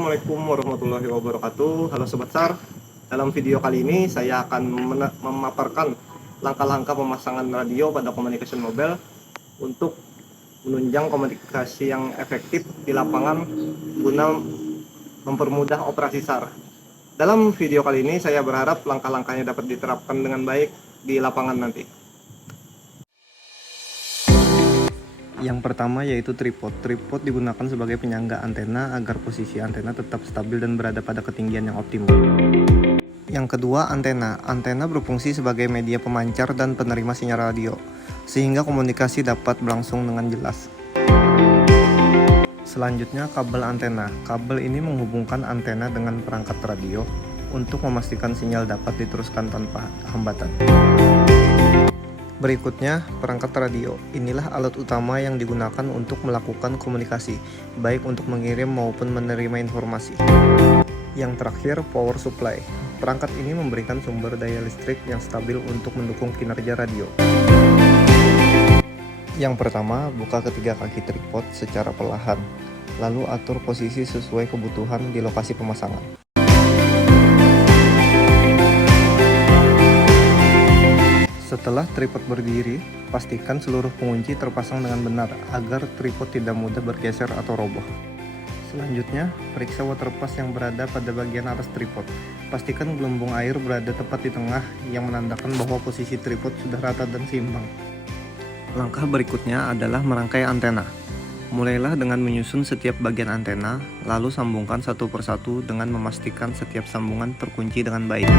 Assalamualaikum warahmatullahi wabarakatuh. Halo Sobat SAR. Dalam video kali ini saya akan memaparkan langkah-langkah pemasangan radio pada communication mobile untuk menunjang komunikasi yang efektif di lapangan guna mempermudah operasi SAR. Dalam video kali ini saya berharap langkah-langkahnya dapat diterapkan dengan baik di lapangan nanti. Yang pertama yaitu tripod. Tripod digunakan sebagai penyangga antena agar posisi antena tetap stabil dan berada pada ketinggian yang optimal. Yang kedua, antena. Antena berfungsi sebagai media pemancar dan penerima sinyal radio, sehingga komunikasi dapat berlangsung dengan jelas. Selanjutnya, kabel antena. Kabel ini menghubungkan antena dengan perangkat radio untuk memastikan sinyal dapat diteruskan tanpa hambatan. Berikutnya, perangkat radio. Inilah alat utama yang digunakan untuk melakukan komunikasi, baik untuk mengirim maupun menerima informasi. Yang terakhir, power supply. Perangkat ini memberikan sumber daya listrik yang stabil untuk mendukung kinerja radio. Yang pertama, buka ketiga kaki tripod secara perlahan, lalu atur posisi sesuai kebutuhan di lokasi pemasangan. Setelah tripod berdiri, pastikan seluruh pengunci terpasang dengan benar agar tripod tidak mudah bergeser atau roboh. Selanjutnya, periksa water pass yang berada pada bagian atas tripod. Pastikan gelembung air berada tepat di tengah yang menandakan bahwa posisi tripod sudah rata dan seimbang. Langkah berikutnya adalah merangkai antena. Mulailah dengan menyusun setiap bagian antena, lalu sambungkan satu persatu dengan memastikan setiap sambungan terkunci dengan baik.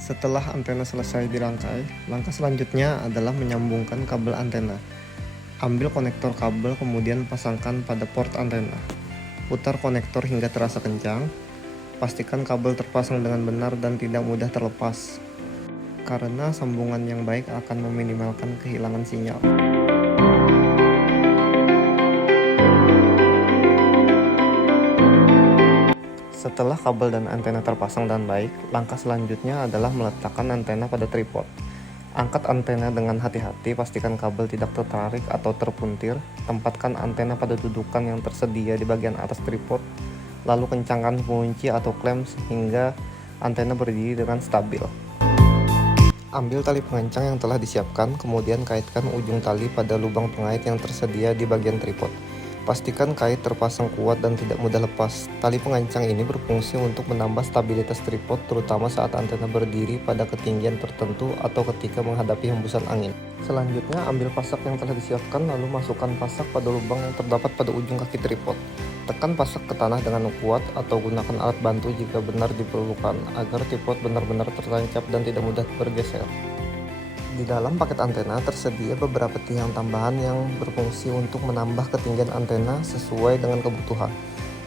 Setelah antena selesai dirangkai, langkah selanjutnya adalah menyambungkan kabel antena. Ambil konektor kabel kemudian pasangkan pada port antena. Putar konektor hingga terasa kencang. Pastikan kabel terpasang dengan benar dan tidak mudah terlepas, karena sambungan yang baik akan meminimalkan kehilangan sinyal. Setelah kabel dan antena terpasang dan baik, langkah selanjutnya adalah meletakkan antena pada tripod. Angkat antena dengan hati-hati, pastikan kabel tidak tertarik atau terpuntir. Tempatkan antena pada dudukan yang tersedia di bagian atas tripod, lalu kencangkan pengunci atau klem sehingga antena berdiri dengan stabil. Ambil tali pengencang yang telah disiapkan, kemudian kaitkan ujung tali pada lubang pengait yang tersedia di bagian tripod. Pastikan kait terpasang kuat dan tidak mudah lepas. Tali pengancang ini berfungsi untuk menambah stabilitas tripod, terutama saat antena berdiri pada ketinggian tertentu atau ketika menghadapi hembusan angin. Selanjutnya, ambil pasak yang telah disiapkan lalu masukkan pasak pada lubang yang terdapat pada ujung kaki tripod. Tekan pasak ke tanah dengan kuat atau gunakan alat bantu jika benar diperlukan agar tripod benar-benar tertancap dan tidak mudah bergeser. Di dalam paket antena tersedia beberapa tiang tambahan yang berfungsi untuk menambah ketinggian antena sesuai dengan kebutuhan.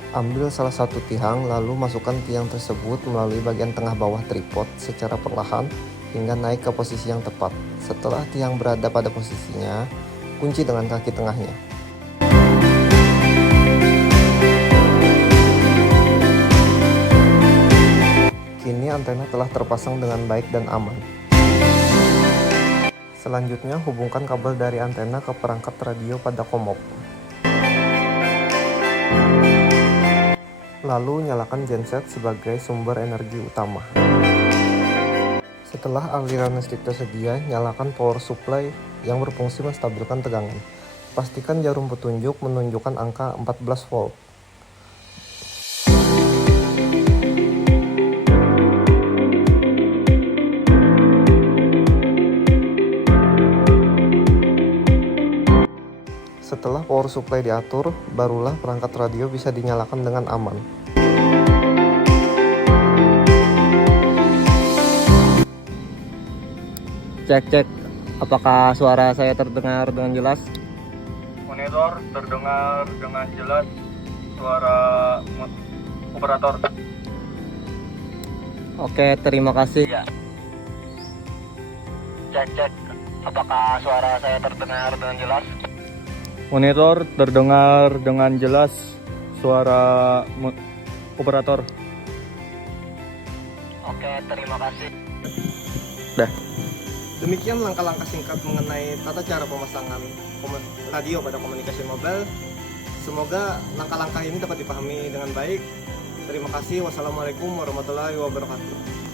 Ambil salah satu tiang lalu masukkan tiang tersebut melalui bagian tengah bawah tripod secara perlahan hingga naik ke posisi yang tepat. Setelah tiang berada pada posisinya, kunci dengan kaki tengahnya. Kini antena telah terpasang dengan baik dan aman. Selanjutnya, hubungkan kabel dari antena ke perangkat radio pada komop. Lalu, nyalakan genset sebagai sumber energi utama. Setelah aliran listrik tersedia, nyalakan power supply yang berfungsi menstabilkan tegangan. Pastikan jarum petunjuk menunjukkan angka 14 volt. Setelah power supply diatur, barulah perangkat radio bisa dinyalakan dengan aman. Cek, apakah suara saya terdengar dengan jelas? Monitor terdengar dengan jelas, suara operator. Oke, terima kasih. Ya. Cek, apakah suara saya terdengar dengan jelas? Monitor terdengar dengan jelas, suara operator. Oke, terima kasih. Dah. Demikian langkah-langkah singkat mengenai tata cara pemasangan radio pada komunikasi mobile. Semoga langkah-langkah ini dapat dipahami dengan baik. Terima kasih. Wassalamualaikum warahmatullahi wabarakatuh.